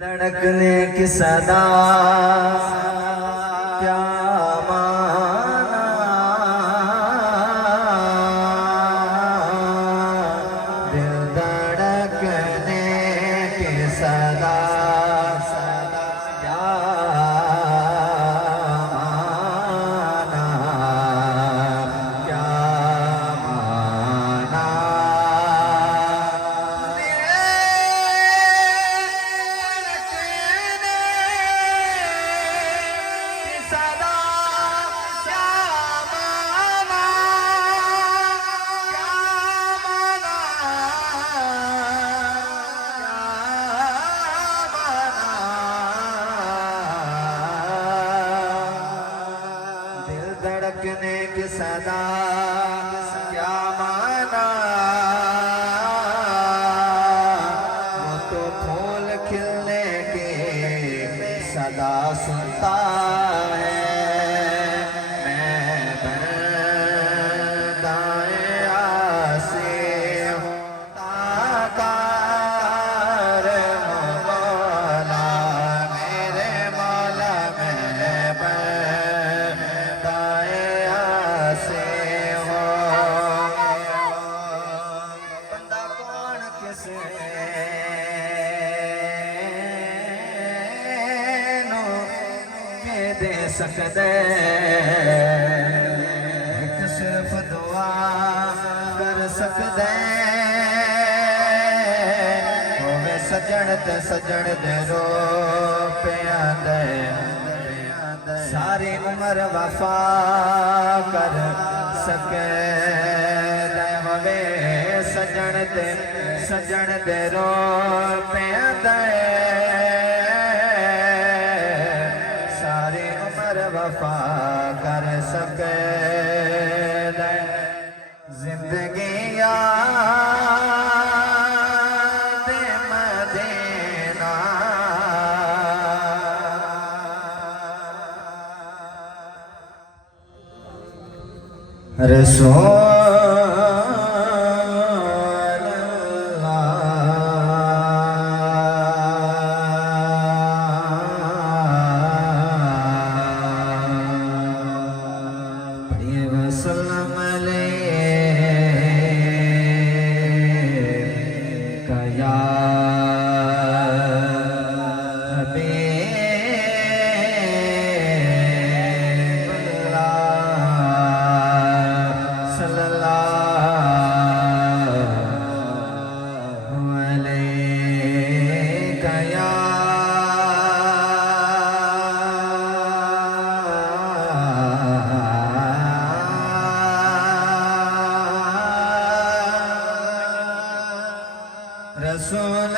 धड़कने की सदा क्या माना, दिल धड़कने की सदा क्या माना, क्या माना। धड़कने की सदा क्या माना, वो तो फूल खिलने के सदा सुनता है। मैं बंदाए आसे हूँ ताकार मौला, मेरे मौला मैं बंदाए आसे हूँ। बंदा कौन किसे दे सकदे, एक सिर्फ दुआ कर सकदे। होवे सजण ते सजण दे रो पिया दे, सारी उम्र वफा कर सके। होवे सजण ते सजण दे रो पिया दे, वफा कर सके। जिंदगी याद मदीना, रसूल रसूल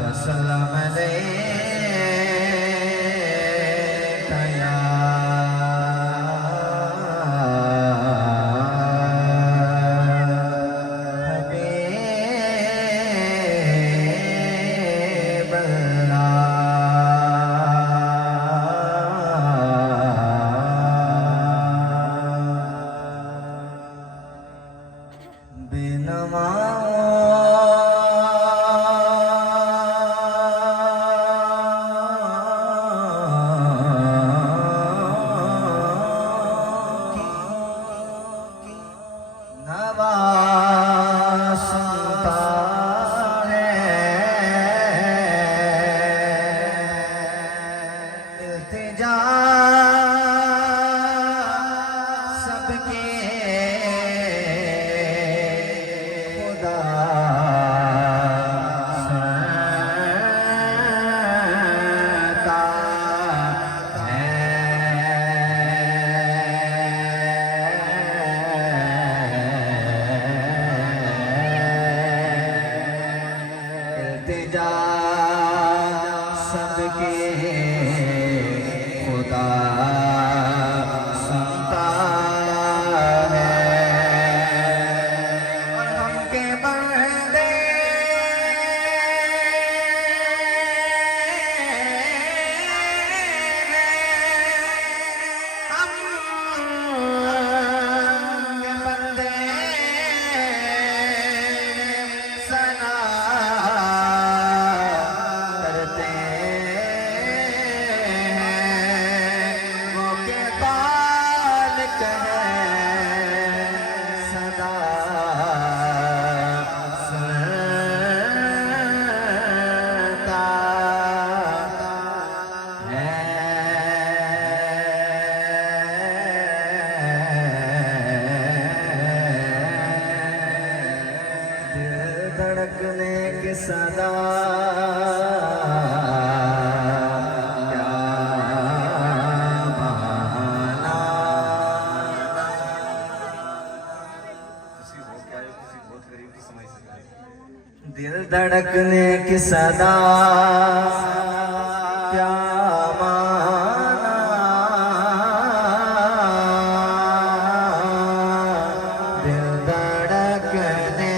वसल्लम अलैका या हबीब सदा क्या माना। दिल धड़कने की सदा क्या माना। दिल धड़कने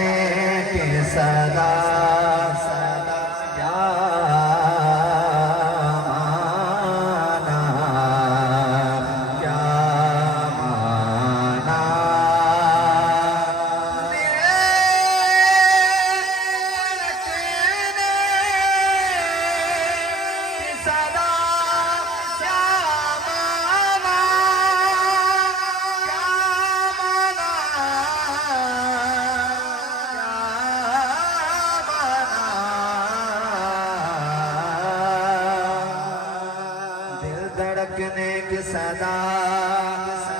की सदा क्या माना। क्या माना। धड़कने की सदा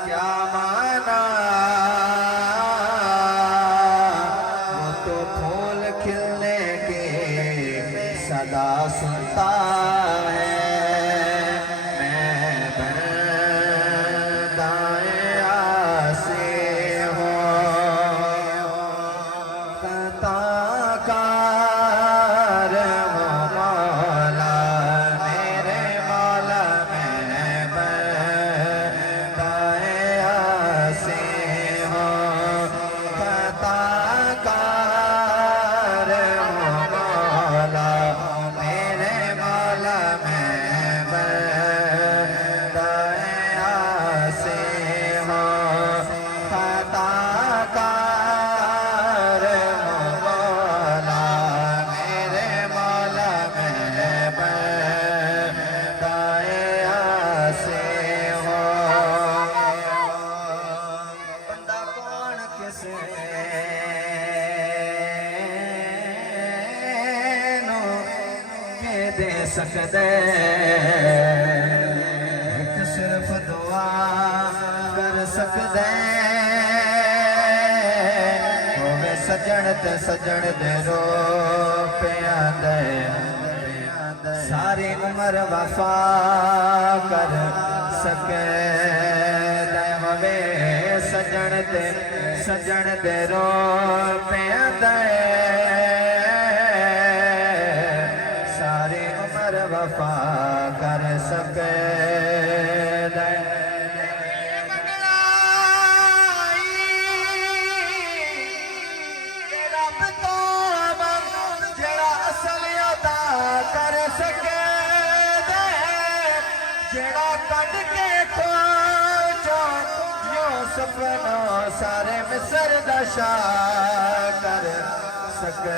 क्या माना। वो तो फूल खिलने के सदा सुनता है। मैं बंदाए आसे हो कताकार हो मौला मेरे मौला। दे सकदे एक सिर्फ दुआ कर सकदे। होवे सजण ते सजण दे रो पिया दे सारी उम्र वफा कर सके। होवे सजण ते सजण दे रो पिया दे वफा कर सके। रब तो जड़ा असल अदा कर सके। जड़ा कट के तो जो सपना सारे मिसर दशा कर सके।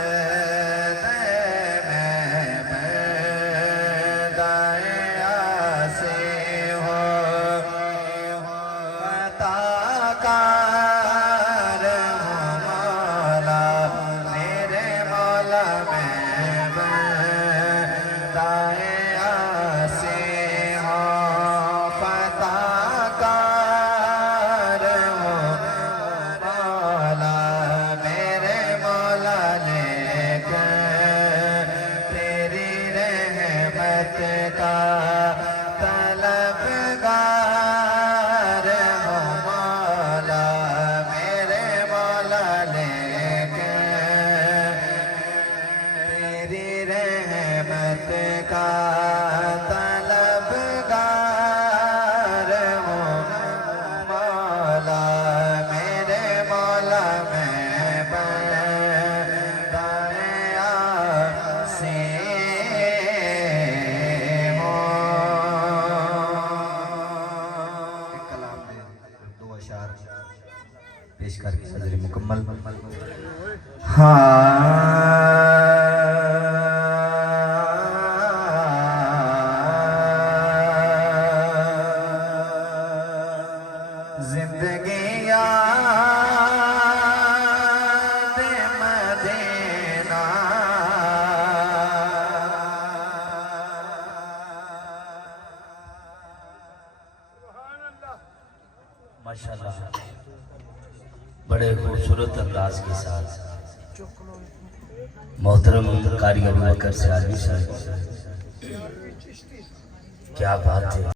पेश करके सजरे मुकम्मल। जिंदगी याद मदीना माशाल्लाह बड़े खूबसूरत अंदाज के साथ मोहतरम कारी अबू बकर से आदमी साहब, क्या बात है।